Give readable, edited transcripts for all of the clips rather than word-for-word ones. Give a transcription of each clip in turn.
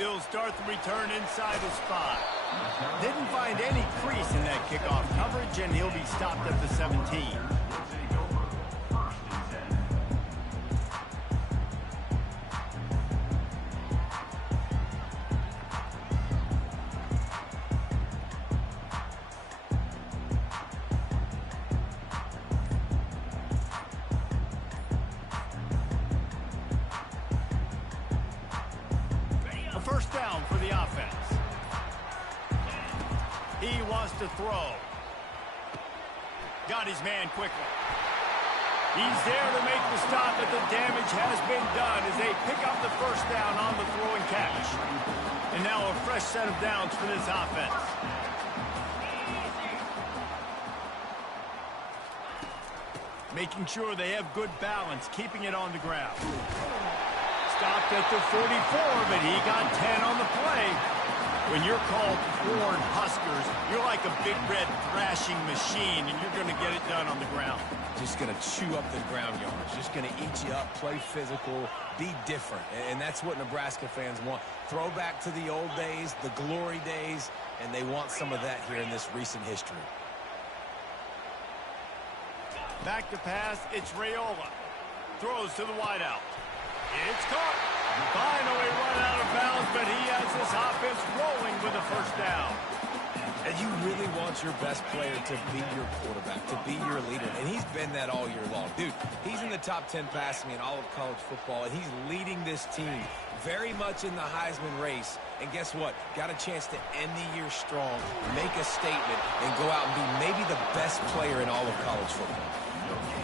He'll start the return inside his 5. Didn't find any crease in that kickoff coverage, and he'll be stopped at the 17. First down for the offense. He wants to throw. Got his man quickly. He's there to make the stop, but the damage has been done as they pick up the first down on the throw and catch. And now a fresh set of downs for this offense. Making sure they have good balance, keeping it on the ground. Stopped at the 44, but he got 10 on the play. When you're called Corn Huskers, you're like a big red thrashing machine, and you're going to get it done on the ground. Just going to chew up the ground yards. Just going to eat you up, play physical, be different. And that's what Nebraska fans want. Throwback to the old days, the glory days, and they want some of that here in this recent history. Back to pass, it's Raiola. Throws to the wideout. It's caught. Finally run out of bounds, but he has this offense rolling with a first down. And you really want your best player to be your quarterback, to be your leader. And he's been that all year long. Dude, he's in the top 10 passing in all of college football, and he's leading this team very much in the Heisman race. And guess what? Got a chance to end the year strong, make a statement, and go out and be maybe the best player in all of college football.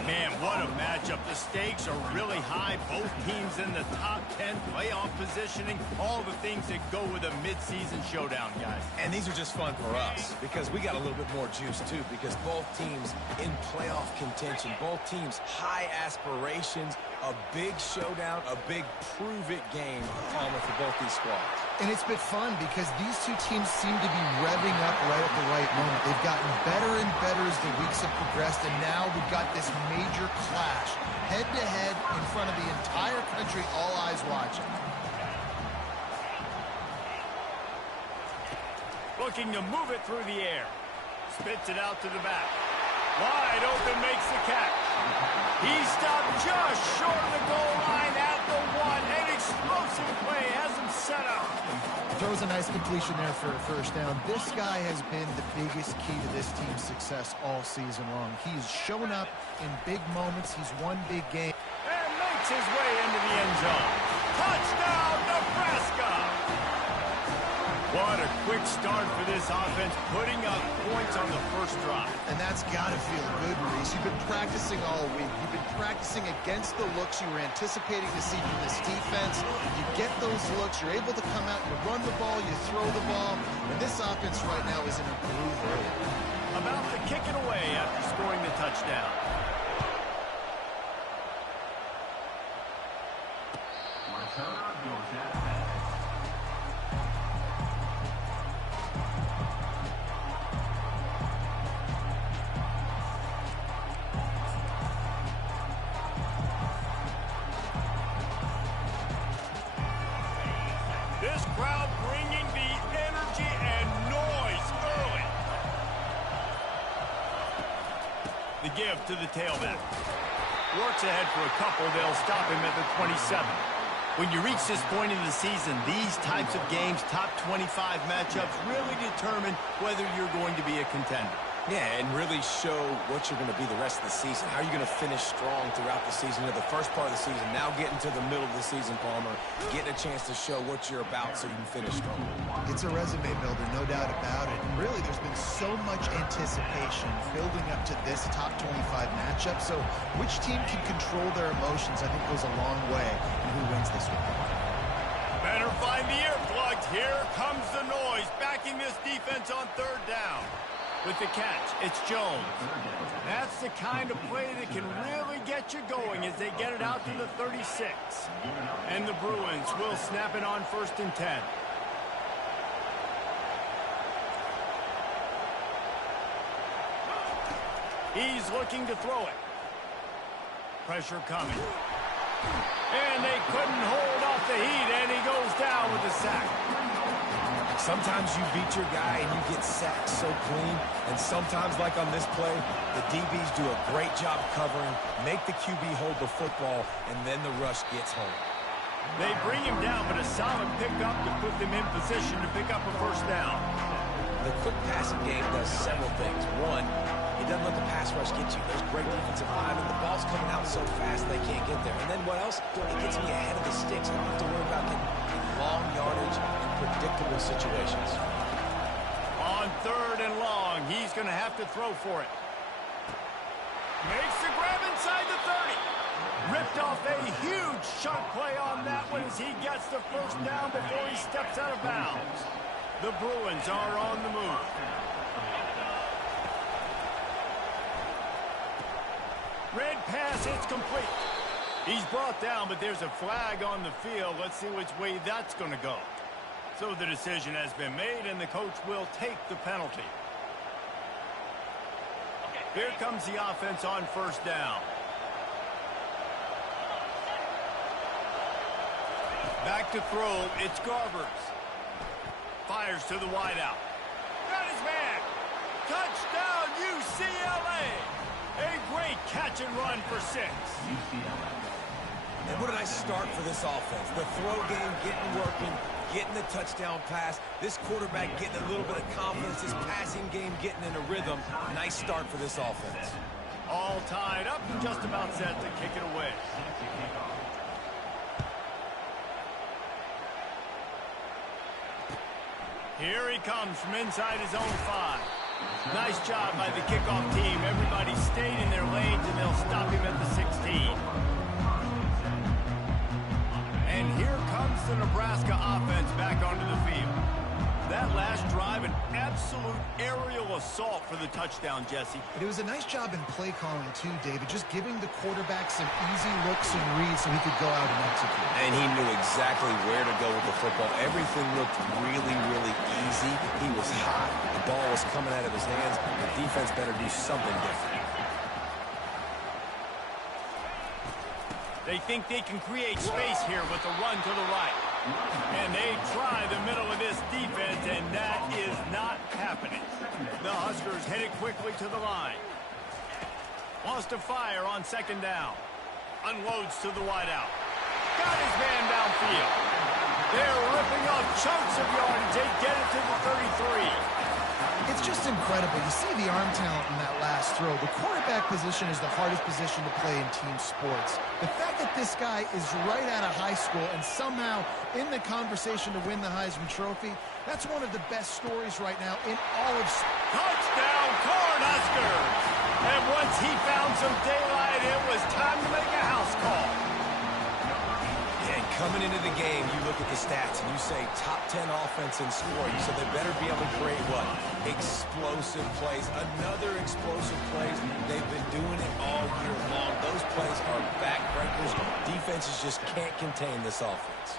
Man, what a matchup. The stakes are really high. Both teams in the top 10, playoff positioning, all the things that go with a midseason showdown, guys. And these are just fun for us because we got a little bit more juice, too, because both teams in playoff contention, both teams high aspirations, a big showdown, a big prove-it game for both these squads. And it's been fun because these two teams seem to be revving up right at the right moment. They've gotten better and better as the weeks have progressed, and now we've got this major clash, head-to-head in front of the entire country, all eyes watching. Looking to move it through the air. Spits it out to the back. Wide open, makes the catch. He stopped just short of the goal line at the 1. An explosive play has him set up. Throws a nice completion there for a first down. This guy has been the biggest key to this team's success all season long. He's shown up in big moments. He's won big games. And makes his way into the end zone. Touchdown, Nebraska! What a quick start for this offense, putting up points on the first drive. And that's got to feel good, Reese. You've been practicing all week. You've been practicing against the looks you were anticipating to see from this defense. You get those looks. You're able to come out, you run the ball, you throw the ball. And this offense right now is in a groove early. About to kick it away after scoring the touchdown. This crowd bringing the energy and noise early. The give to the tailback. Works ahead for a couple. They'll stop him at the 27. When you reach this point in the season, these types of games, top 25 matchups, really determine whether you're going to be a contender. Yeah, and really show what you're going to be the rest of the season. How are you going to finish strong throughout the season? You know, the first part of the season, now getting to the middle of the season, Palmer, getting a chance to show what you're about so you can finish strong. It's a resume builder, no doubt about it. And really, there's been so much anticipation building up to this top 25 matchup. So which team can control their emotions, I think, goes a long way in who wins this one. Better find the earplugs. Here comes the noise, backing this defense on third down. With the catch, it's Jones. That's the kind of play that can really get you going as they get it out to the 36. And the Bruins will snap it on 1st and 10. He's looking to throw it. Pressure coming. And they couldn't hold off the heat, and he goes down with a sack. Sometimes you beat your guy and you get sacked so clean, and sometimes, like on this play, the DBs do a great job covering, make the QB hold the football, and then the rush gets home. They bring him down, but a solid pickup to put them in position to pick up a first down. The quick passing game does several things. One, it doesn't let the pass rush get you. There's great defensive line, and the ball's coming out so fast they can't get there. And then what else? It gets me ahead of the sticks. I don't have to worry about getting long yardage in predictable situations. On 3rd and long, he's going to have to throw for it. Makes the grab inside the 30. Ripped off a huge chunk play on that one as he gets the first down before he steps out of bounds. The Bruins are on the move. Red pass, it's complete. He's brought down, but there's a flag on the field. Let's see which way that's going to go. So the decision has been made, and the coach will take the penalty. Here comes the offense on 1st down. Back to throw, it's Garbers. Fires to the wideout. Got his man. Touchdown, UCLA. A great catch and run for 6. And what a nice start for this offense. The throw game getting working, getting the touchdown pass. This quarterback getting a little bit of confidence. This passing game getting in a rhythm. Nice start for this offense. All tied up and just about set to kick it away. Here he comes from inside his own 5. Nice job by the kickoff team. Everybody stayed in their lanes, and they'll stop him at the 16. And here comes the Nebraska offense back onto the field. That last drive, an absolute aerial assault for the touchdown, Jesse. But it was a nice job in play calling, too, David, just giving the quarterback some easy looks and reads so he could go out and execute. And he knew exactly where to go with the football. Everything looked really, really easy. He was hot. The ball was coming out of his hands. The defense better do something different. They think they can create space here with a run to the right. And they try the middle of this defense, and that is not happening. The Huskers headed quickly to the line. Wants to fire on 2nd down. Unloads to the wideout. Got his man downfield. They're ripping off chunks of yardage. They get it to the 33. It's just incredible. You see the arm talent in that last throw. The quarterback position is the hardest position to play in team sports. The fact that this guy is right out of high school and somehow in the conversation to win the Heisman Trophy, that's one of the best stories right now in all of... Touchdown, Cornhuskers! And once he found some daylight, it was time to make a house call. Coming into the game, you look at the stats and you say top 10 offense in scoring, so they better be able to create what? Explosive plays. Another explosive plays. They've been doing it all year long. Those plays are backbreakers. Defenses just can't contain this offense.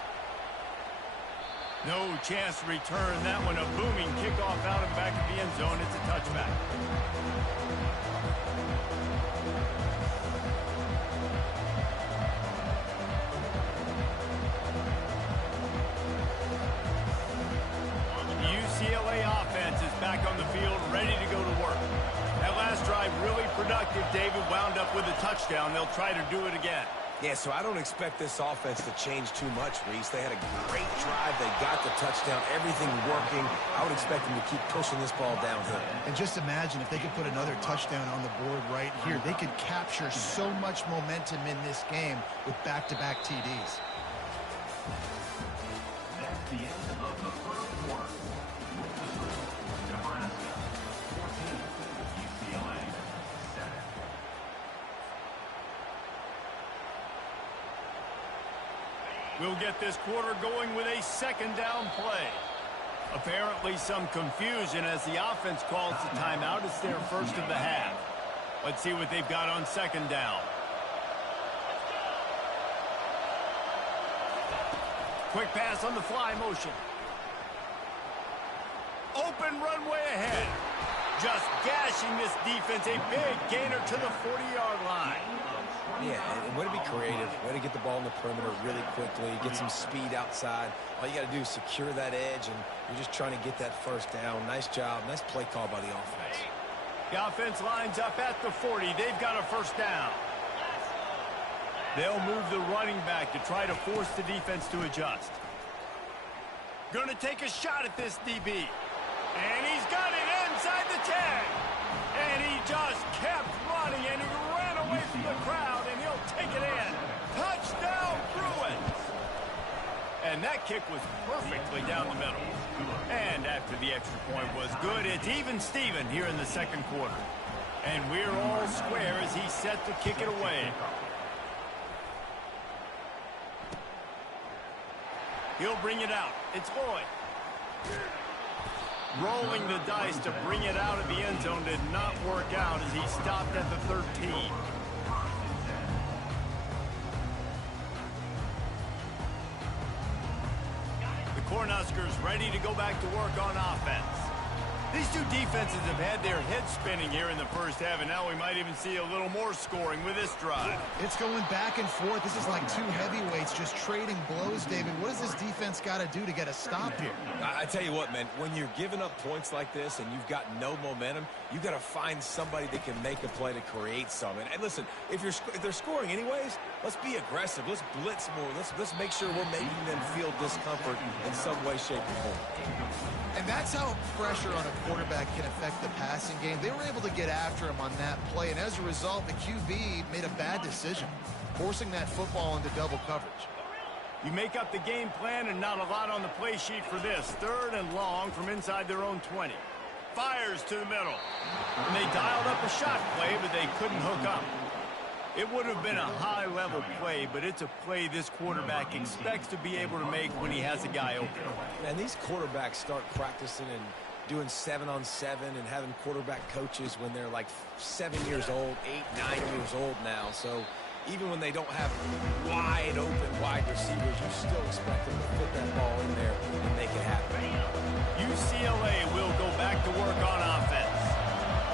No chance to return that one. A booming kickoff out of back of the end zone. It's a touchback. UCLA offense is back on the field, ready to go to work. That last drive really productive. David wound up with a touchdown. They'll try to do it again. Yeah, so I don't expect this offense to change too much, Reese. They had a great drive. They got the touchdown. Everything working. I would expect them to keep pushing this ball downhill. And just imagine if they could put another touchdown on the board right here. They could capture so much momentum in this game with back-to-back TDs. That's the end of the first quarter. Nebraska 14, UCLA 7. We'll get this quarter going with a 2nd down play. Apparently some confusion as the offense calls the timeout. It's their first of the half. Let's see what they've got on 2nd down. Quick pass on the fly motion. Open runway ahead. Just gashing this defense. A big gainer to the 40-yard line. Yeah, and way to be creative, way to get the ball in the perimeter really quickly, get some speed outside. All you got to do is secure that edge, and you're just trying to get that first down. Nice job. Nice play call by the offense. The offense lines up at the 40. They've got a first down. They'll move the running back to try to force the defense to adjust. Going to take a shot at this DB. And he's got it inside the 10. And he just kept running, and he ran away from the crowd, and he'll take it in. Touchdown, Bruins! And that kick was perfectly down the middle. And after the extra point was good, it's even Steven here in the second quarter. And we're all square as he's set to kick it away. He'll bring it out. It's Lloyd. Rolling the dice to bring it out of the end zone did not work out as he stopped at the 13. The Cornhuskers ready to go back to work on offense. These two defenses have had their heads spinning here in the first half, and now we might even see a little more scoring with this drive. It's going back and forth. This is like two heavyweights just trading blows, David. What does this defense got to do to get a stop here? I tell you what, man, when you're giving up points like this and you've got no momentum, you got to find somebody that can make a play to create something. And listen, if they're scoring anyways, let's be aggressive. Let's blitz more. Let's make sure we're making them feel discomfort in some way, shape, or form. And that's how pressure on a quarterback can affect the passing game. They were able to get after him on that play, and as a result, the QB made a bad decision, forcing that football into double coverage. You make up the game plan and not a lot on the play sheet for this. 3rd and long from inside their own 20. Fires to the middle. And they dialed up a shot play, but they couldn't hook up. It would have been a high-level play, but it's a play this quarterback expects to be able to make when he has a guy open. And these quarterbacks start practicing and doing 7-on-7 and having quarterback coaches when they're like 7 years old, 8, 9 years old now. So even when they don't have wide receivers, you still expect them to put that ball in there and make it happen. UCLA will go back to work on offense.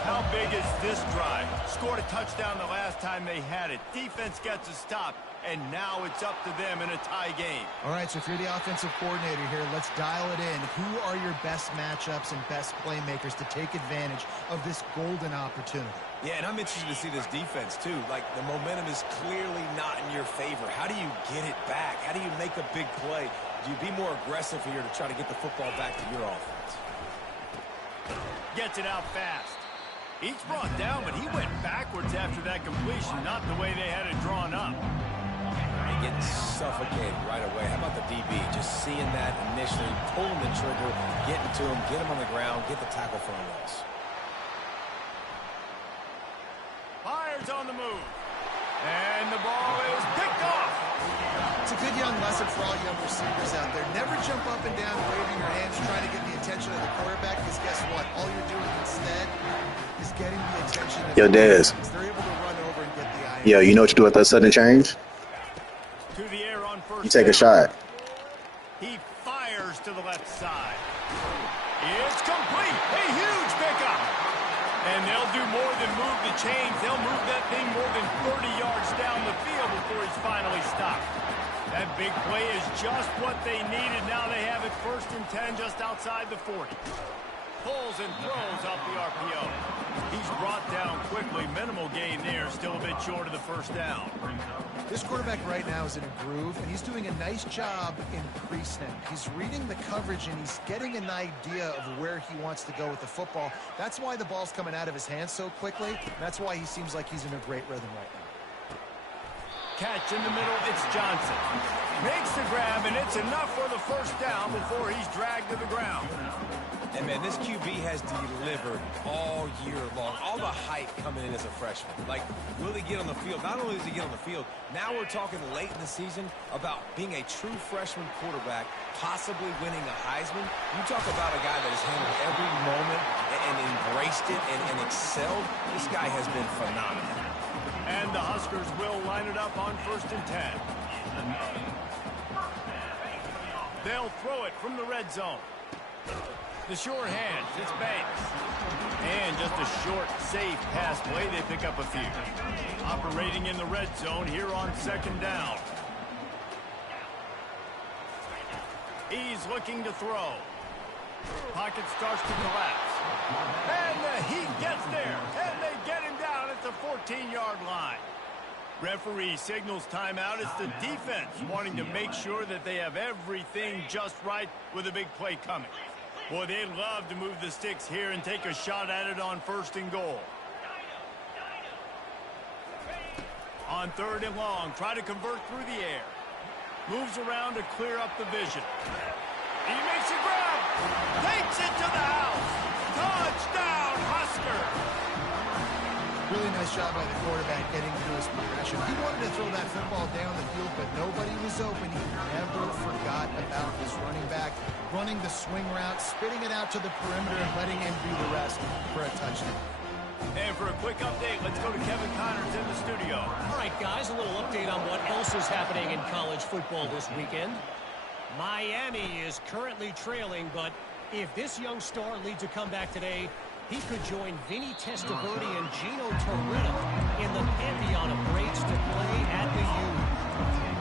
How big is this drive? Scored a touchdown the last time they had it. Defense gets a stop, and now it's up to them in a tie game. All right, so if you're the offensive coordinator here, let's dial it in. Who are your best matchups and best playmakers to take advantage of this golden opportunity? Yeah, and I'm interested to see this defense, too. Like, the momentum is clearly not in your favor. How do you get it back? How do you make a big play? Do you be more aggressive here to try to get the football back to your offense? Gets it out fast. Each brought down, but he went backwards after that completion, not the way they had it drawn up. And getting suffocated right away. How about the DB? Just seeing that initially, pulling the trigger, getting to him, get him on the ground, get the tackle for a loss. Fires on the move. And the ball is picked off. It's a good young lesson for all young receivers out there. Never jump up and down waving your hands trying to get the attention of the quarterback, because guess what? All you're doing instead is getting the attention of Yo, Dez. They're able to run over and get the eye. Yo, you know what you do with that sudden change? To the air on first You take a down. shot. He fires to the left side. It's complete. A huge pickup. And they'll do more than move the chains. They'll move that thing more than 30 yards down the field before he's finally stopped. That big play is just what they needed. Now they have it 1st and 10 just outside the 40. Pulls and throws off the RPO. He's brought down quickly. Minimal gain there. Still a bit short of the first down. This quarterback right now is in a groove, and he's doing a nice job in pre-snap. He's reading the coverage, and he's getting an idea of where he wants to go with the football. That's why the ball's coming out of his hands so quickly. That's why he seems like he's in a great rhythm right now. Catch in the middle, it's Johnson. Makes the grab, and it's enough for the first down before he's dragged to the ground. And, man, this QB has delivered all year long. All the hype coming in as a freshman. Like, will he get on the field? Not only does he get on the field, now we're talking late in the season about being a true freshman quarterback, possibly winning a Heisman. You talk about a guy that has handled every moment and embraced it and excelled. This guy has been phenomenal. And the Huskers will line it up on 1st and 10. They'll throw it from the red zone. The sure hands, it's Banks. And just a short, safe pass play, they pick up a few. Operating in the red zone here on second down. He's looking to throw. Pocket starts to collapse. And he gets there. And they get him down at the 14-yard line. Referee signals timeout. It's the defense wanting to make sure that they have everything just right with a big play coming. Boy, they'd love to move the sticks here and take a shot at it on 1st and goal. On 3rd and long, try to convert through the air. Moves around to clear up the vision. He makes a grab. Takes it to the house. Touchdown, Husker. Really nice job by the quarterback getting through his progression. He wanted to throw that football down the field, but nobody was open. He never forgot about his running back, running the swing route, spitting it out to the perimeter, and letting him do the rest for a touchdown. And for a quick update, let's go to Kevin Connors in the studio. All right, guys, a little update on what else is happening in college football this weekend. Miami is currently trailing, but if this young star leads a comeback today, he could join Vinny Testaverde and Gino Toretta in the pantheon of greats to play at the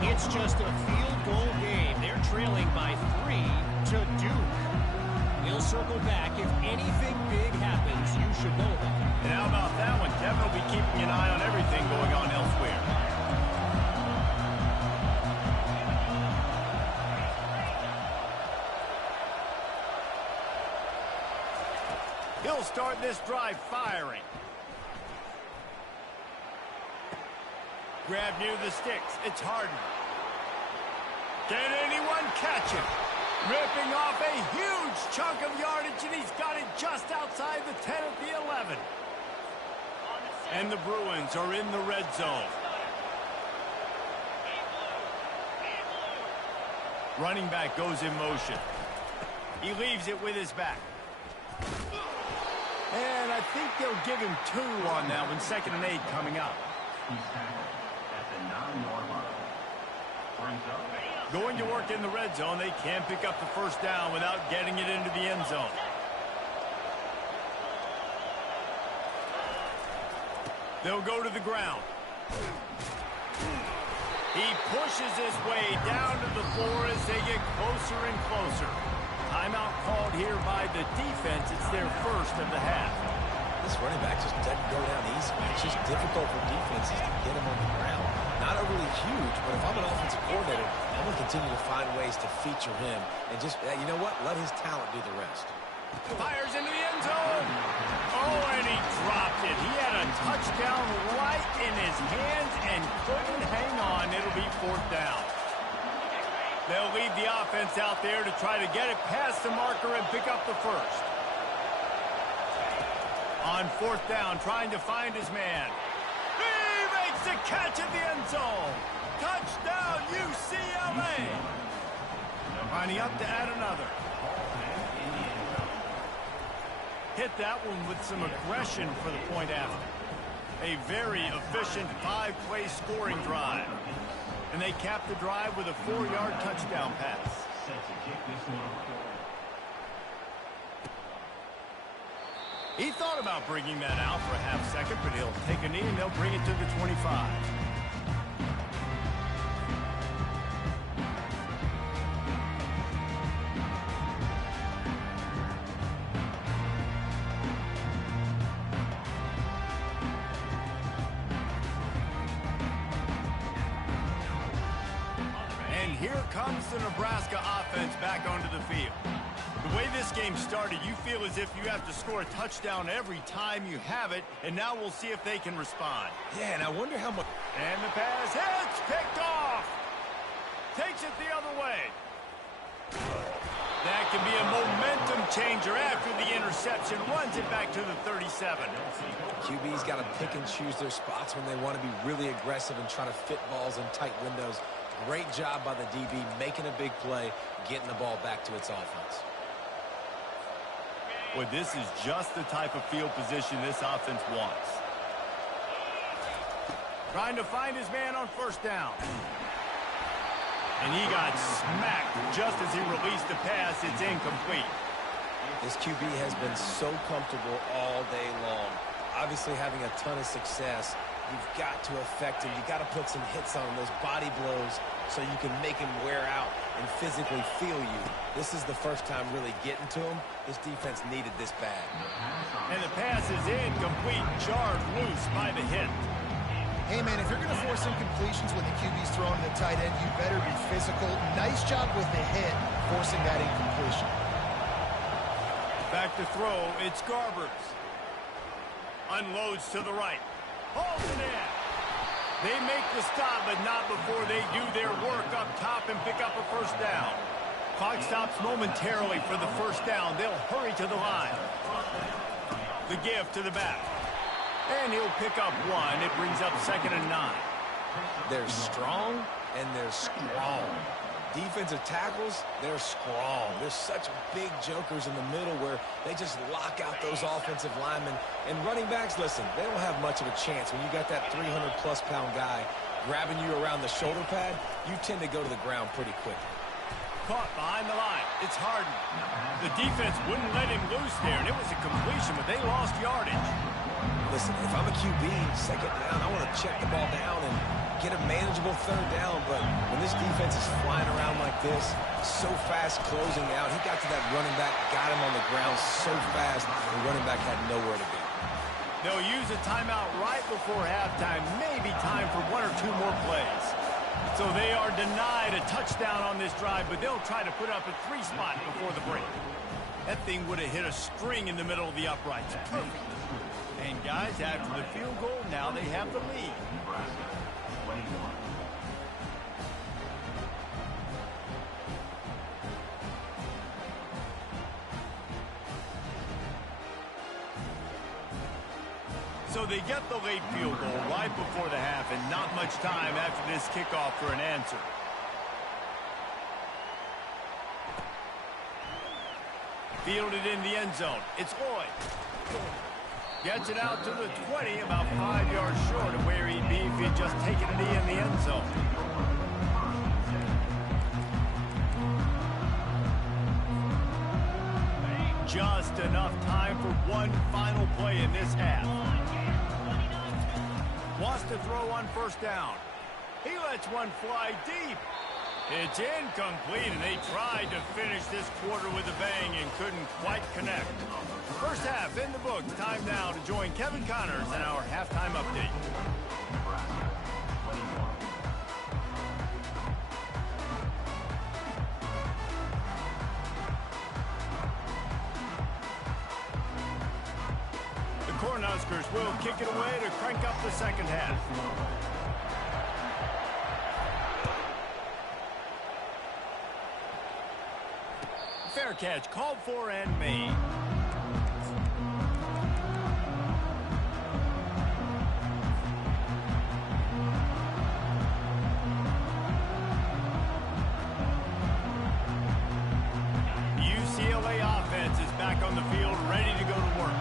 U. It's just a field goal game. They're trailing by 3 to Duke. We'll circle back. If anything big happens, you should know about it. And how about that one? Kevin will be keeping an eye on everything going on elsewhere. He'll start this drive firing. Grab near the sticks. It's Harden. Can anyone catch him? Ripping off a huge chunk of yardage, and he's got it just outside the 10 at the 11. And the Bruins are in the red zone. Running back goes in motion. He leaves it with his back. And I think they'll give him 2 on that one. 2nd and 8 coming up. He's tackled at the 9-yard line. Brings up. Going to work in the red zone. They can't pick up the 1st down without getting it into the end zone. They'll go to the ground. He pushes his way down to the floor as they get closer and closer. Timeout called here by the defense. It's their 1st of the half. This running back just doesn't go down easy. It's just difficult for defenses to get him on the ground. Not overly huge, but if I'm an offensive coordinator, I'm going to continue to find ways to feature him and just, you know what, let his talent do the rest. Fires into the end zone. Oh, and he dropped it. He had a touchdown right in his hands and couldn't hang on. It'll be 4th down. They'll leave the offense out there to try to get it past the marker and pick up the 1st. On 4th down, trying to find his man. He makes the catch at the end zone. Touchdown, UCLA. Lining up to add another. Hit that one with some aggression for the point after. A very efficient 5-play scoring drive. And they cap the drive with a 4-yard touchdown pass. Set to kick this one off. He thought about bringing that out for a half second, but he'll take a knee and they'll bring it to the 25. And here comes the Nebraska offense back onto the field. The way this game started, you feel as if you have to score a touchdown every time you have it, and now we'll see if they can respond. Yeah, and I wonder how much... And the pass hits, picked off. Takes it the other way. That can be a momentum changer after the interception. Runs it back to the 37. QB's got to pick and choose their spots when they want to be really aggressive and try to fit balls in tight windows. Great job by the DB, making a big play, getting the ball back to its offense. Well, this is just the type of field position this offense wants. Trying to find his man on 1st down. And he got smacked just as he released the pass. It's incomplete. This QB has been so comfortable all day long. Obviously having a ton of success. You've got to affect him. You've got to put some hits on him, those body blows, so you can make him wear out and physically feel you. This is the first time really getting to him. This defense needed this bad. And the pass is incomplete, jarred loose by the hit. Hey, man, if you're going to force incompletions when the QB's throwing to the tight end, you better be physical. Nice job with the hit, forcing that incompletion. Back to throw, it's Garbers. Unloads to the right. Holds it in. They make the stop, but not before they do their work up top and pick up a first down. Clock stops momentarily for the first down. They'll hurry to the line. The give to the back. And he'll pick up one. It brings up 2nd and 9. They're strong, and they're strong. Defensive tackles, they're strong. They're such big jokers in the middle where they just lock out those offensive linemen. And running backs, listen, they don't have much of a chance. When you got that 300-plus pound guy grabbing you around the shoulder pad, you tend to go to the ground pretty quickly. Caught behind the line. It's Harden. The defense wouldn't let him loose there, and it was a completion, but they lost yardage. Listen, if I'm a QB, 2nd down, I want to check the ball down and get a manageable 3rd down, but when this defense is flying around like this, so fast closing out, he got to that running back, got him on the ground so fast, the running back had nowhere to go. They'll use a timeout right before halftime, maybe time for 1 or 2 more plays. So they are denied a touchdown on this drive, but they'll try to put up a 3 spot before the break. That thing would have hit a string in the middle of the uprights. Perfect. And guys, after the field goal, now they have the lead. So they get the late field goal right before the half, and not much time after this kickoff for an answer. Fielded in the end zone. It's Lloyd. Gets it out to the 20, about 5 yards short of where he'd be if he'd just taken a knee in the end zone. Just enough time for one final play in this half. Wants to throw on 1st down. He lets one fly deep. It's incomplete, and they tried to finish this quarter with a bang and couldn't quite connect. First half in the books. Time now to join Kevin Connors in our halftime update. The Cornhuskers will kick it away to crank up the second half. Fair catch, called for and made. UCLA offense is back on the field, ready to go to work.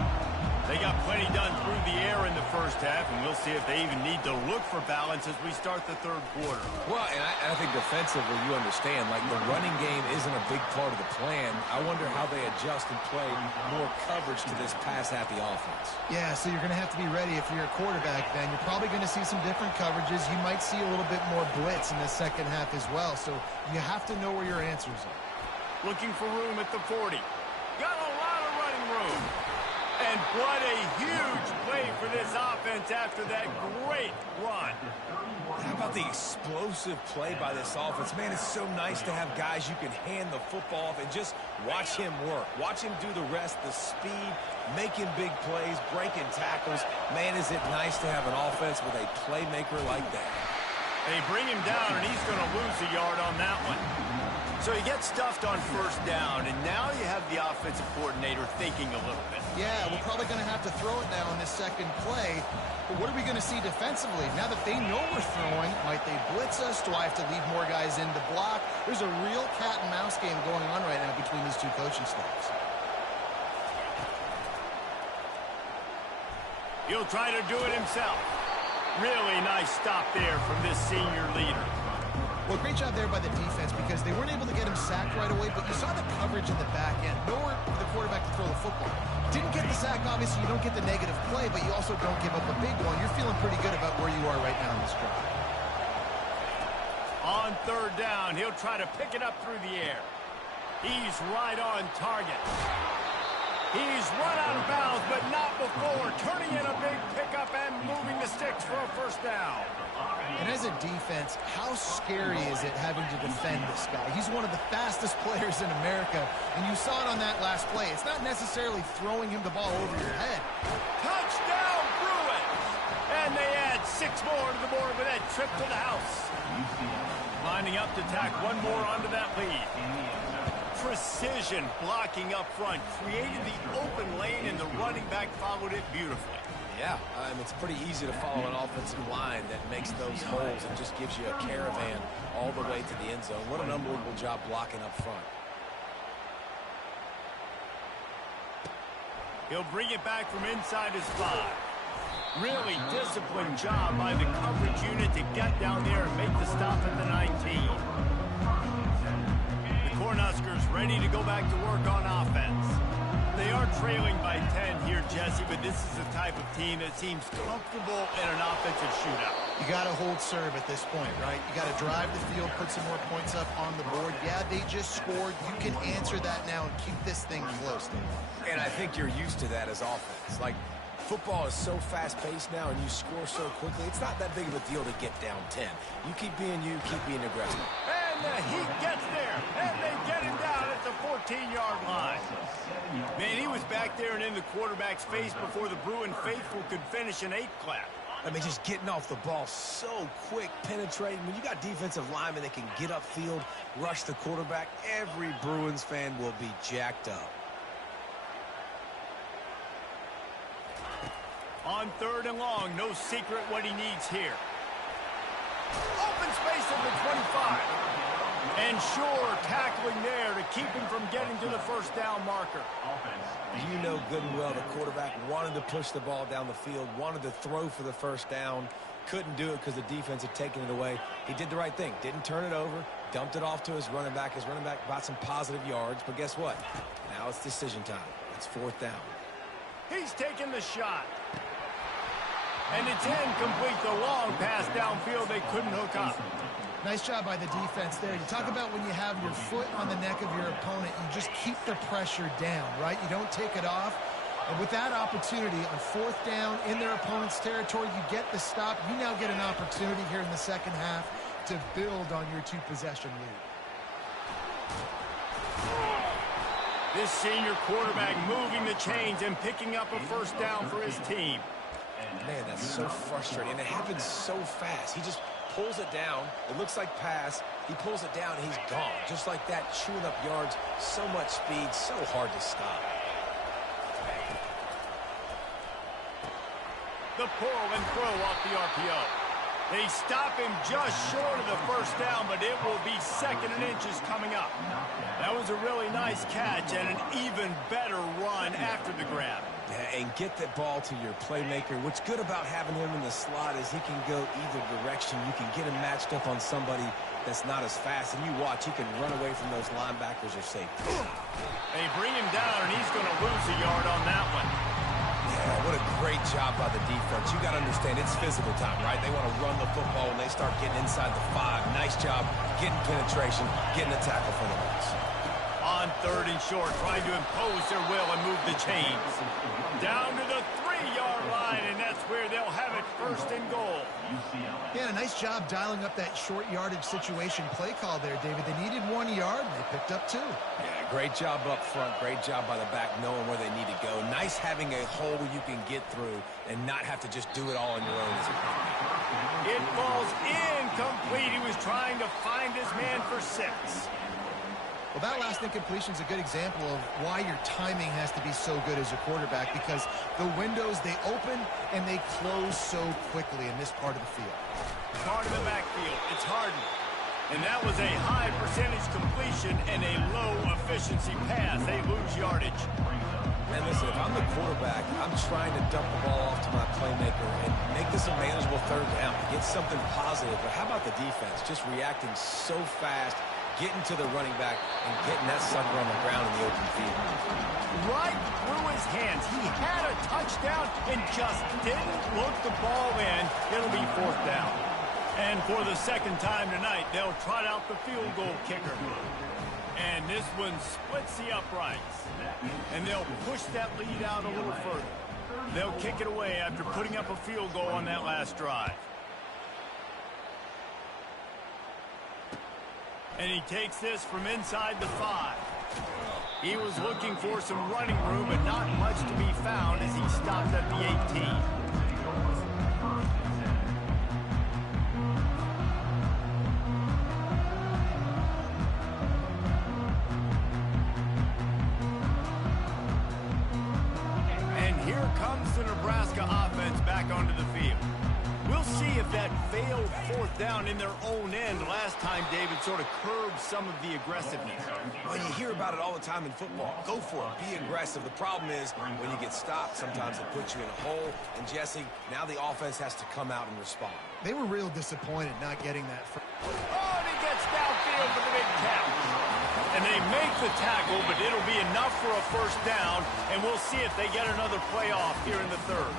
They got plenty done through the air in the first half, and we'll see if they even need to look for balance as we start the 3rd quarter. Well, and I think defensively, you understand, like the running game isn't a big part of the plan. I wonder how they adjust and play more coverage to this pass-happy offense. Yeah, so you're going to have to be ready if you're a quarterback, Ben. You're probably going to see some different coverages. You might see a little bit more blitz in the second half as well, so you have to know where your answers are. Looking for room at the 40. Got a lot of running room. And what a huge play for this offense after that great run. How about the explosive play by this offense? Man, it's so nice to have guys you can hand the football off and just watch him work. Watch him do the rest, the speed, making big plays, breaking tackles. Man, is it nice to have an offense with a playmaker like that. They bring him down, and he's going to lose a yard on that one. So he gets stuffed on 1st down, and now you have the offensive coordinator thinking a little bit. Yeah, we're probably going to have to throw it now in this second play. But what are we going to see defensively? Now that they know we're throwing, might they blitz us? Do I have to leave more guys in to block? There's a real cat and mouse game going on right now between these 2 coaching staffs. He'll try to do it himself. Really nice stop there from this senior leader. Well, great job there by the defense because they weren't able to get him sacked right away, but you saw the coverage in the back end. Nowhere for the quarterback to throw the football. Didn't get the sack, obviously. You don't get the negative play, but you also don't give up a big one. You're feeling pretty good about where you are right now in this drive. On third down, he'll try to pick it up through the air. He's right on target. He's run out of bounds, but not before. Turning in a big pickup and moving the sticks for a first down. And as a defense, how scary is it having to defend this guy? He's one of the fastest players in America, and you saw it on that last play. It's not necessarily throwing him the ball over your head. Touchdown, Bruins! And they add 6 more to the board with that trip to the house. Lining up to tack one more onto that lead. Precision blocking up front, created the open lane, and the running back followed it beautifully. Yeah, it's pretty easy to follow an offensive line that makes those holes and just gives you a caravan all the way to the end zone. What an unbelievable job blocking up front. He'll bring it back from inside his 5. Really disciplined job by the coverage unit to get down there and make the stop at the 19. Cornhuskers ready to go back to work on offense. They are trailing by 10 here, Jesse, but this is the type of team that seems comfortable in an offensive shootout. You got to hold serve at this point, right? You got to drive the field, put some more points up on the board. Yeah, they just scored. You can answer that now and keep this thing close. And I think you're used to that as offense. Like, football is so fast-paced now and you score so quickly, it's not that big of a deal to get down 10. You keep being you, keep being aggressive. And the Heat gets there, and they get him down at the 14-yard line. Man, he was back there and in the quarterback's face before the Bruin faithful could finish an 8 clap. I mean, just getting off the ball so quick, penetrating. When you got defensive linemen that can get upfield, rush the quarterback, every Bruins fan will be jacked up. On third and long, no secret what he needs here. Open space at the 25. And sure, tackling there to keep him from getting to the first down marker. You know good and well the quarterback wanted to push the ball down the field, wanted to throw for the first down, couldn't do it because the defense had taken it away. He did the right thing, didn't turn it over, dumped it off to his running back. His running back got some positive yards, but guess what? Now it's decision time. It's 4th down. He's taking the shot. And it's incomplete. The long pass downfield, they couldn't hook up. Nice job by the defense there. You talk about when you have your foot on the neck of your opponent, you just keep the pressure down, right? You don't take it off. And with that opportunity on 4th down in their opponent's territory, you get the stop. You now get an opportunity here in the second half to build on your 2-possession lead. This senior quarterback moving the chains and picking up a first down for his team. Man, that's so frustrating. And it happens so fast. He just pulls it down. It looks like pass. He pulls it down, and he's gone. Just like that, chewing up yards. So much speed, so hard to stop. The pull and throw off the RPO. They stop him just short of the first down, but it will be 2nd and inches coming up. That was a really nice catch and an even better run after the grab. Yeah, and get that ball to your playmaker. What's good about having him in the slot is he can go either direction. You can get him matched up on somebody that's not as fast, and you watch, he can run away from those linebackers or safeties. They bring him down, and he's going to lose a yard on that one. Yeah, what a great job by the defense. You got to understand, it's physical time, right? They want to run the football when they start getting inside the 5. Nice job getting penetration, getting a tackle for the loss. On third and short, trying to impose their will and move the chains. Down to the 3-yard line, and that's where they'll have it 1st and goal. Yeah, a nice job dialing up that short yardage situation play call there, David. They needed 1 yard, and they picked up 2. Yeah, great job up front. Great job by the back knowing where they need to go. Nice having a hole you can get through and not have to just do it all on your own. It falls incomplete. He was trying to find his man for 6. Well, that last incompletion is a good example of why your timing has to be so good as a quarterback, because the windows, they open and they close so quickly in this part of the field. Part of the backfield, it's Harden. And that was a high percentage completion and a low efficiency pass. They lose yardage. And listen, if I'm the quarterback, I'm trying to dump the ball off to my playmaker and make this a manageable third down. Get something positive. But how about the defense? Just reacting so fast, getting to the running back, and getting that sucker on the ground in the open field. Right through his hands. He had a touchdown and just didn't look the ball in. It'll be fourth down. And for the second time tonight, they'll trot out the field goal kicker. And this one splits the uprights. And they'll push that lead out a little further. They'll kick it away after putting up a field goal on that last drive. And he takes this from inside the 5. He was looking for some running room, but not much to be found as he stopped at the 18. The Nebraska offense back onto the field. We'll see if that failed fourth down in their own end last time, David, sort of curbed some of the aggressiveness. Well, you hear about it all the time in football. Go for it. Be aggressive. The problem is when you get stopped, sometimes it puts you in a hole. And, Jesse, now the offense has to come out and respond. They were real disappointed not getting that. Oh, and he gets downfield for the big catch. And they make the tackle, but it'll be enough for a first down, and we'll see if they get another playoff here in the third.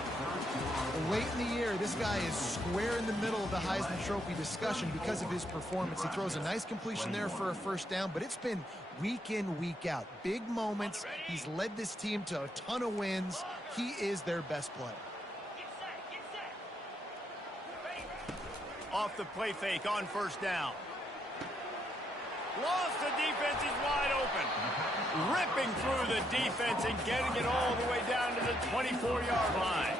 Late in the year, this guy is square in the middle of the Heisman Trophy discussion because of his performance. He throws a nice completion there for a first down, but it's been week in, week out. Big moments. He's led this team to a ton of wins. He is their best player. Off the play fake on first down. Lost, the defense is wide open. Ripping through the defense and getting it all the way down to the 24-yard line.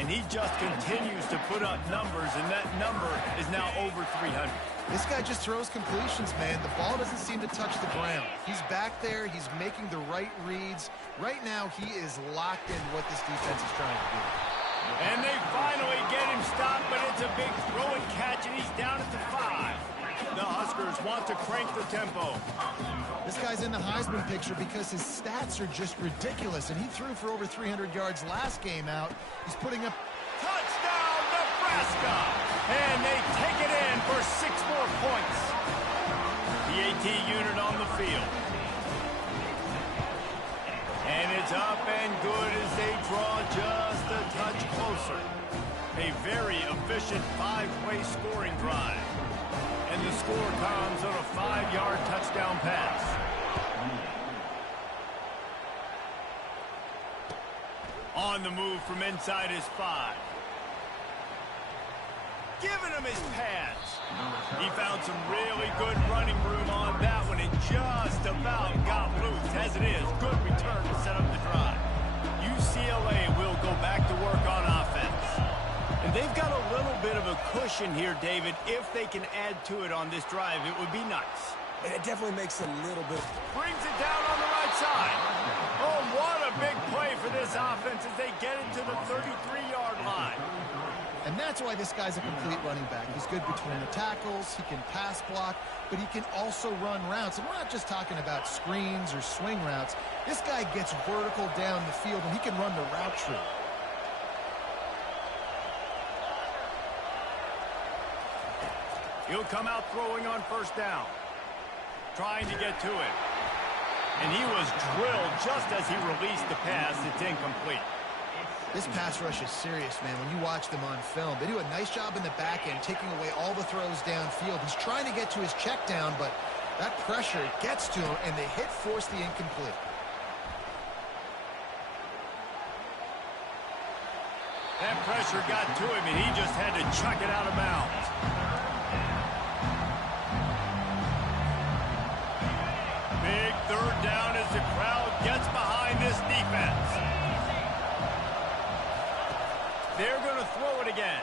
And he just continues to put up numbers, and that number is now over 300. This guy just throws completions, man. The ball doesn't seem to touch the ground. He's back there. He's making the right reads. Right now, he is locked in what this defense is trying to do. And they finally get him stopped, but it's a big throw and catch, and he's down at the 5. The Huskers want to crank the tempo. This guy's in the Heisman picture because his stats are just ridiculous, and he threw for over 300 yards last game out. He's putting up... Touchdown, Nebraska! And they take it in for 6 more points. The AT unit on the field. And it's up and good as they draw just a touch closer. A very efficient 5-play scoring drive. And the score comes on a 5-yard touchdown pass. On the move from inside his 5. Giving him his pads. He found some really good running room on that one and just about got loose. As it is, good return to set up the drive. UCLA will go back to work on offense. And they've got a little bit of a cushion here, David. If they can add to it on this drive, it would be nice. And it definitely makes a little bit... Brings it down on the right side. Oh, what a big play for this offense as they get it to the 33-yard line. And that's why this guy's a complete running back. He's good between the tackles, he can pass block, but he can also run routes. And we're not just talking about screens or swing routes. This guy gets vertical down the field, and he can run the route tree. He'll come out throwing on first down. Trying to get to it. And he was drilled just as he released the pass. It's incomplete. This pass rush is serious, man. When you watch them on film, they do a nice job in the back end, taking away all the throws downfield. He's trying to get to his check down, but that pressure gets to him, and the hit forced the incomplete. That pressure got to him, and he just had to chuck it out of bounds. Big third down as the crowd gets behind this defense. They're going to throw it again.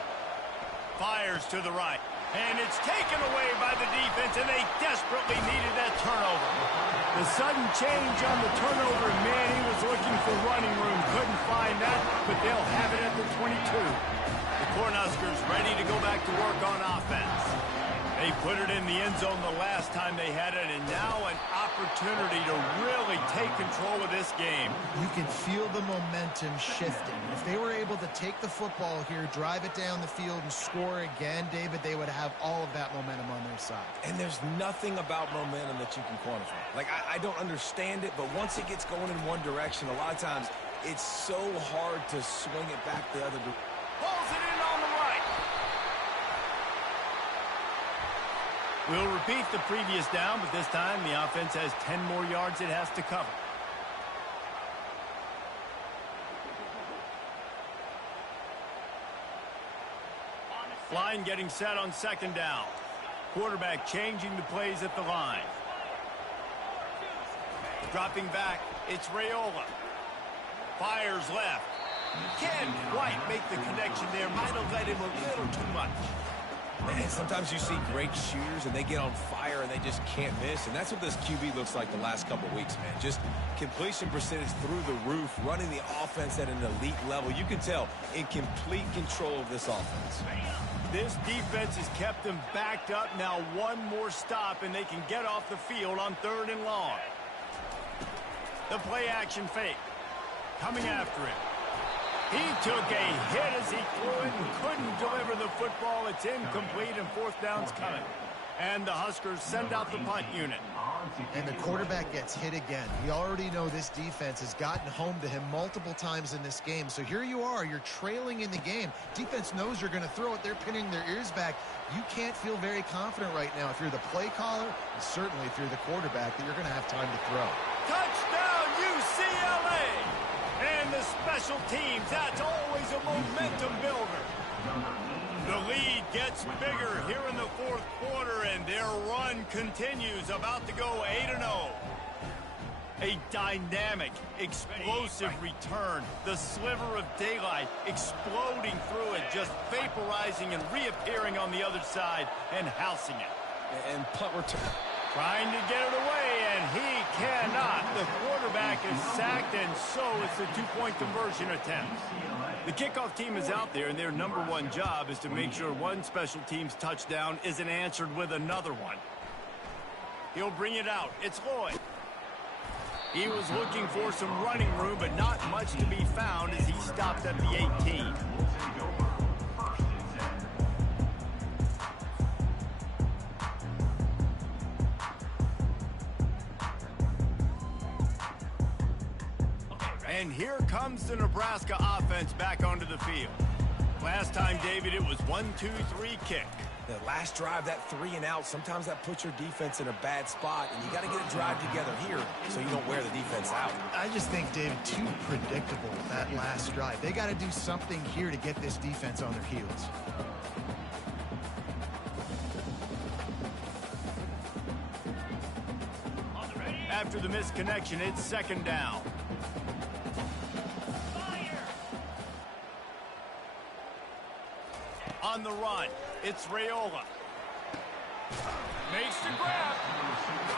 Fires to the right. And it's taken away by the defense, and they desperately needed that turnover. The sudden change on the turnover, man, he was looking for running room. Couldn't find that, but they'll have it at the 22. The Cornhuskers ready to go back to work on offense. They put it in the end zone the last time they had it, and now an opportunity to really take control of this game. You can feel the momentum shifting. If they were able to take the football here, drive it down the field, and score again, David, they would have all of that momentum on their side. And there's nothing about momentum that you can quantify. Like, I don't understand it, but once it gets going in one direction, a lot of times it's so hard to swing it back the other direction. Pulls it in on the right. We'll repeat the previous down, but this time the offense has 10 more yards it has to cover. Line getting set on second down. Quarterback changing the plays at the line. Dropping back, it's Raiola. Fires left. Can't quite make the connection there. Might have let him a little too much. And sometimes you see great shooters and they get on fire and they just can't miss. And that's what this QB looks like the last couple weeks, man. Just completion percentage through the roof, running the offense at an elite level. You can tell in complete control of this offense. This defense has kept them backed up. Now one more stop and they can get off the field on 3rd and long. The play action fake. Coming after him. He took a hit as he threw it and couldn't deliver the football. It's incomplete and 4th down's coming. And the Huskers send out the punt unit. And the quarterback gets hit again. We already know this defense has gotten home to him multiple times in this game. So here you are, you're trailing in the game. Defense knows you're going to throw it. They're pinning their ears back. You can't feel very confident right now if you're the play caller, and certainly if you're the quarterback, that you're going to have time to throw. Touchdown, UCLA! And the special teams, that's always a momentum builder. The lead gets bigger here in the 4th quarter, and their run continues, about to go 8-0. A dynamic, explosive return. The sliver of daylight exploding through it, just vaporizing and reappearing on the other side and housing it. And punt return. Trying to get it away, and he cannot. The quarterback is sacked, and so it's a 2-point conversion attempt. The kickoff team is out there, and their #1 job is to make sure one special teams touchdown isn't answered with another one. He'll bring it out. It's Lloyd. He was looking for some running room, but not much to be found as he stopped at the 18. And here comes the Nebraska offense back onto the field. Last time, David, it was 1-2-3 kick. The last drive, that 3 and out, sometimes that puts your defense in a bad spot, and you got to get a drive together here so you don't wear the defense out. I just think, David, too predictable, that last drive. They got to do something here to get this defense on their heels. After the missed connection, it's 2nd down. On the run, it's Raiola. Makes the grab.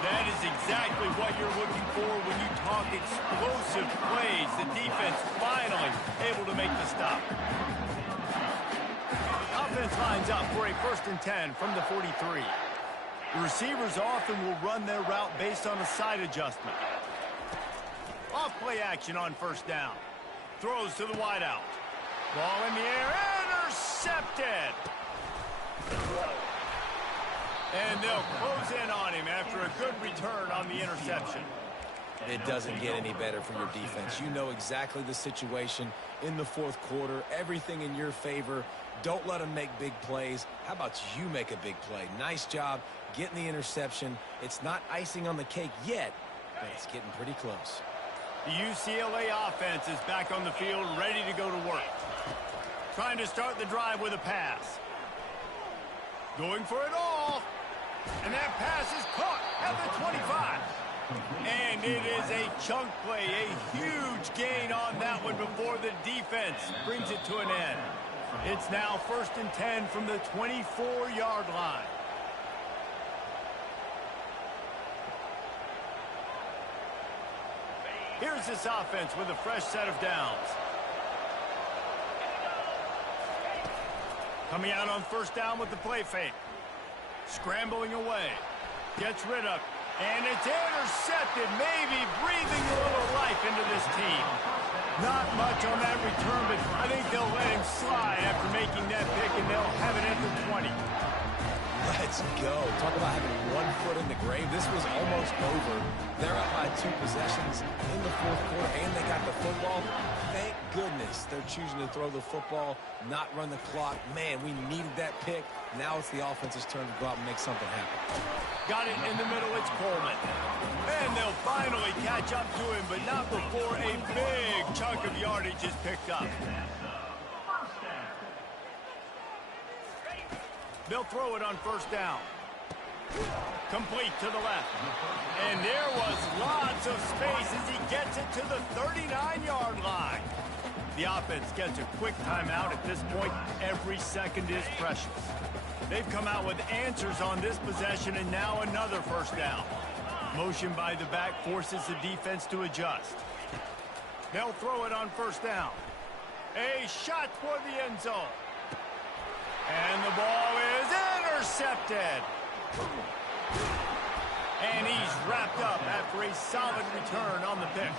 That is exactly what you're looking for when you talk explosive plays. The defense finally able to make the stop. Offense lines up for a 1st and 10 from the 43. The receivers often will run their route based on a side adjustment. Off play action on 1st down. Throws to the wideout. Ball in the air. Intercepted. And they'll close in on him after a good return on the interception. It doesn't get any better for your defense. You know exactly the situation in the 4th quarter. Everything in your favor. Don't let them make big plays. How about you make a big play? Nice job getting the interception. It's not icing on the cake yet, but it's getting pretty close. The UCLA offense is back on the field, ready to go to work. Trying to start the drive with a pass. Going for it all. And that pass is caught at the 25. And it is a chunk play, a huge gain on that one before the defense brings it to an end. It's now 1st and 10 from the 24-yard line. Here's this offense with a fresh set of downs. Coming out on 1st down with the play fake. Scrambling away. Gets rid of it. And it's intercepted, maybe breathing a little life into this team. Not much on that return, but I think they'll let him slide after making that pick, and they'll have it at the 20. Let's go. Talk about having 1 foot in the grave. This was almost over. They're up by 2 possessions in the fourth quarter, and they got the football. Thank goodness they're choosing to throw the football, not run the clock. Man, we needed that pick. Now it's the offense's turn to go out and make something happen. Got it in the middle. It's Coleman. And they'll finally catch up to him, but not before a big chunk of yardage is picked up. They'll throw it on first down. Complete to the left. And there was lots of space as he gets it to the 39-yard line. The offense gets a quick timeout. At this point, every second is precious. They've come out with answers on this possession, and now another first down. Motion by the back forces the defense to adjust. They'll throw it on first down. A shot for the end zone. And the ball is intercepted. And he's wrapped up after a solid return on the pick.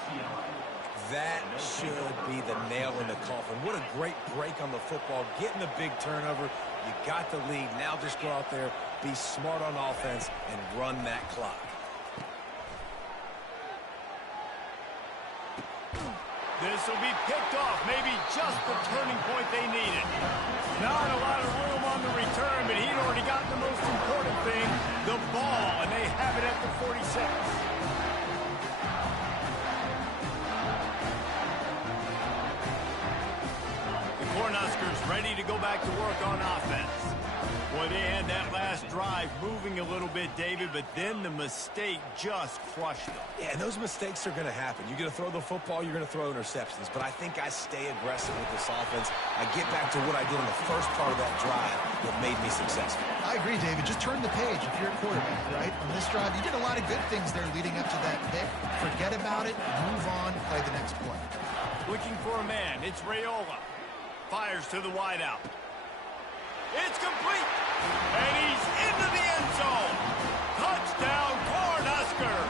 That should be the nail in the coffin. What a great break on the football. Getting the big turnover. You got the lead. Now just go out there, be smart on offense, and run that clock. This will be picked off. Maybe just the turning point they needed. Not a lot of room on the return, but he'd already gotten the most important thing, the ball, and they have it at the 46. The Cornhuskers ready to go back to work on offense. Boy, they had that last drive moving a little bit, David, but then the mistake just crushed them. Yeah, and those mistakes are going to happen. You're going to throw the football, you're going to throw interceptions. But I think I stay aggressive with this offense. I get back to what I did in the first part of that drive that made me successful. I agree, David. Just turn the page if you're a quarterback, right? On this drive, you did a lot of good things there leading up to that pick. Forget about it, move on, play the next play. Looking for a man. It's Raiola. Fires to the wideout. It's complete. And he's into the end zone. Touchdown, Cornhuskers.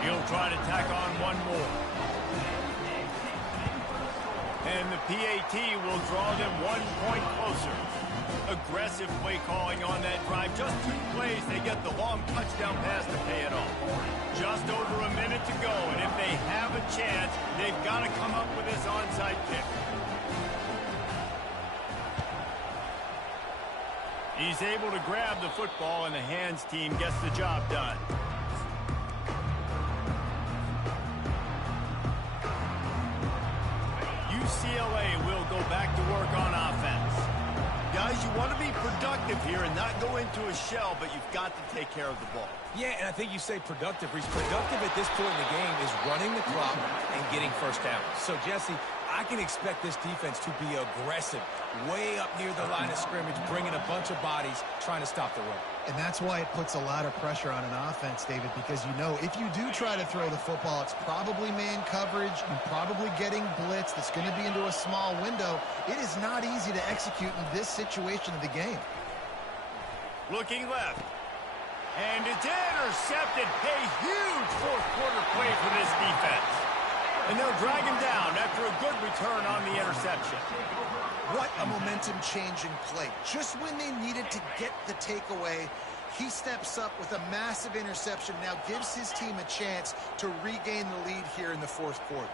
He'll try to tack on one more. And the PAT will draw them 1 point closer. Aggressive play calling on that drive. Just 2 plays, they get the long touchdown pass to pay it off. Just over a minute to go, and if they have a chance, they've got to come up with this onside kick. He's able to grab the football, and the hands team gets the job done. UCLA will go back to work on offense. Guys, you want to be productive here and not go into a shell, but you've got to take care of the ball. Yeah, and I think you say productive. He's productive at this point in the game is running the clock and getting first down. So, Jesse, I can expect this defense to be aggressive, way up near the line of scrimmage, bringing a bunch of bodies, trying to stop the run. And that's why it puts a lot of pressure on an offense, David, because you know if you do try to throw the football, it's probably man coverage. You're probably getting blitz that's going to be into a small window. It is not easy to execute in this situation of the game. Looking left. And it's intercepted. A huge fourth quarter play for this defense. And they'll drag him down after a good return on the interception. What a momentum-changing play. Just when they needed to get the takeaway, he steps up with a massive interception, now gives his team a chance to regain the lead here in the fourth quarter.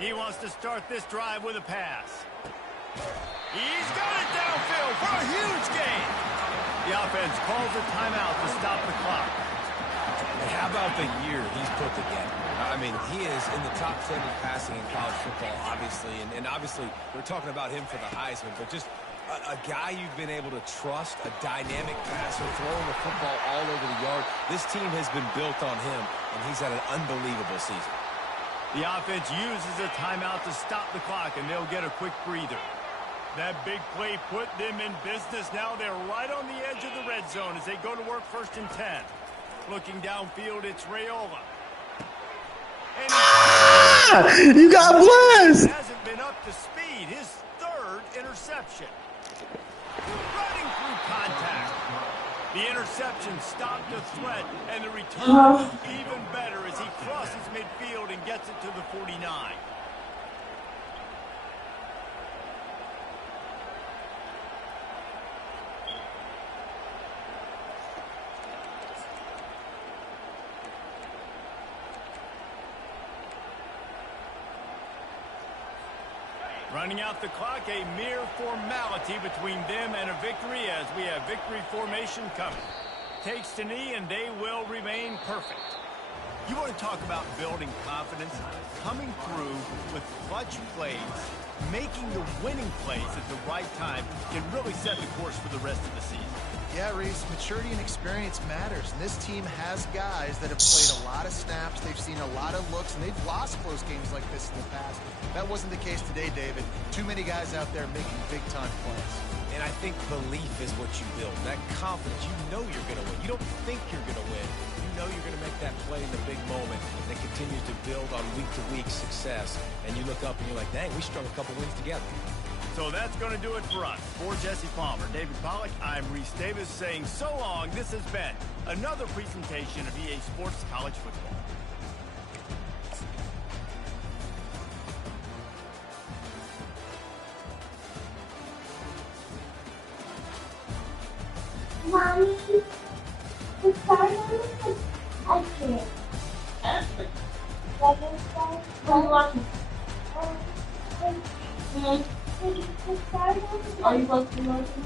He wants to start this drive with a pass. He's got it downfield for a huge gain. The offense calls a timeout to stop the clock. And how about the year he's put together? I mean, he is in the top 10 in passing in college football, obviously. And obviously, we're talking about him for the Heisman. But just a guy you've been able to trust, a dynamic passer, throwing the football all over the yard. This team has been built on him, and he's had an unbelievable season. The offense uses a timeout to stop the clock, and they'll get a quick breather. That big play put them in business. Now they're right on the edge of the red zone as they go to work 1st and 10. Looking downfield, it's Raiola. And you got blessed! Hasn't been up to speed. His 3rd interception. The interception stopped the threat, and the return was even better as he crosses midfield and gets it to the 49. Running out the clock, a mere formality between them and a victory as we have victory formation coming. Takes the knee and they will remain perfect. You want to talk about building confidence? Coming through with clutch plays, making the winning plays at the right time can really set the course for the rest of the season. Yeah, Reese, maturity and experience matters, and this team has guys that have played a lot of snaps, they've seen a lot of looks, and they've lost close games like this in the past. That wasn't the case today, David. Too many guys out there making big-time plays. And I think belief is what you build, that confidence. You know you're going to win. You don't think you're going to win. You know you're going to make that play in the big moment that continues to build on week-to-week success. And you look up and you're like, dang, we strung a couple wins together. So that's going to do it for us. For Jesse Palmer, David Pollack, I'm Reese Davis saying so long. This has been another presentation of EA Sports College Football. Mommy, the starter is ice cream. What are you watching? Are you watching?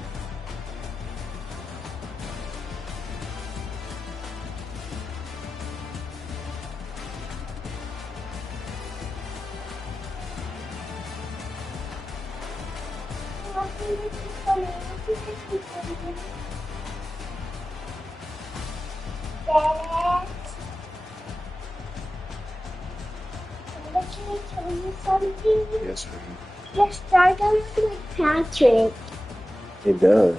Dad, can I tell you something? Yes, sir. Your star doesn't look like Patrick. It does.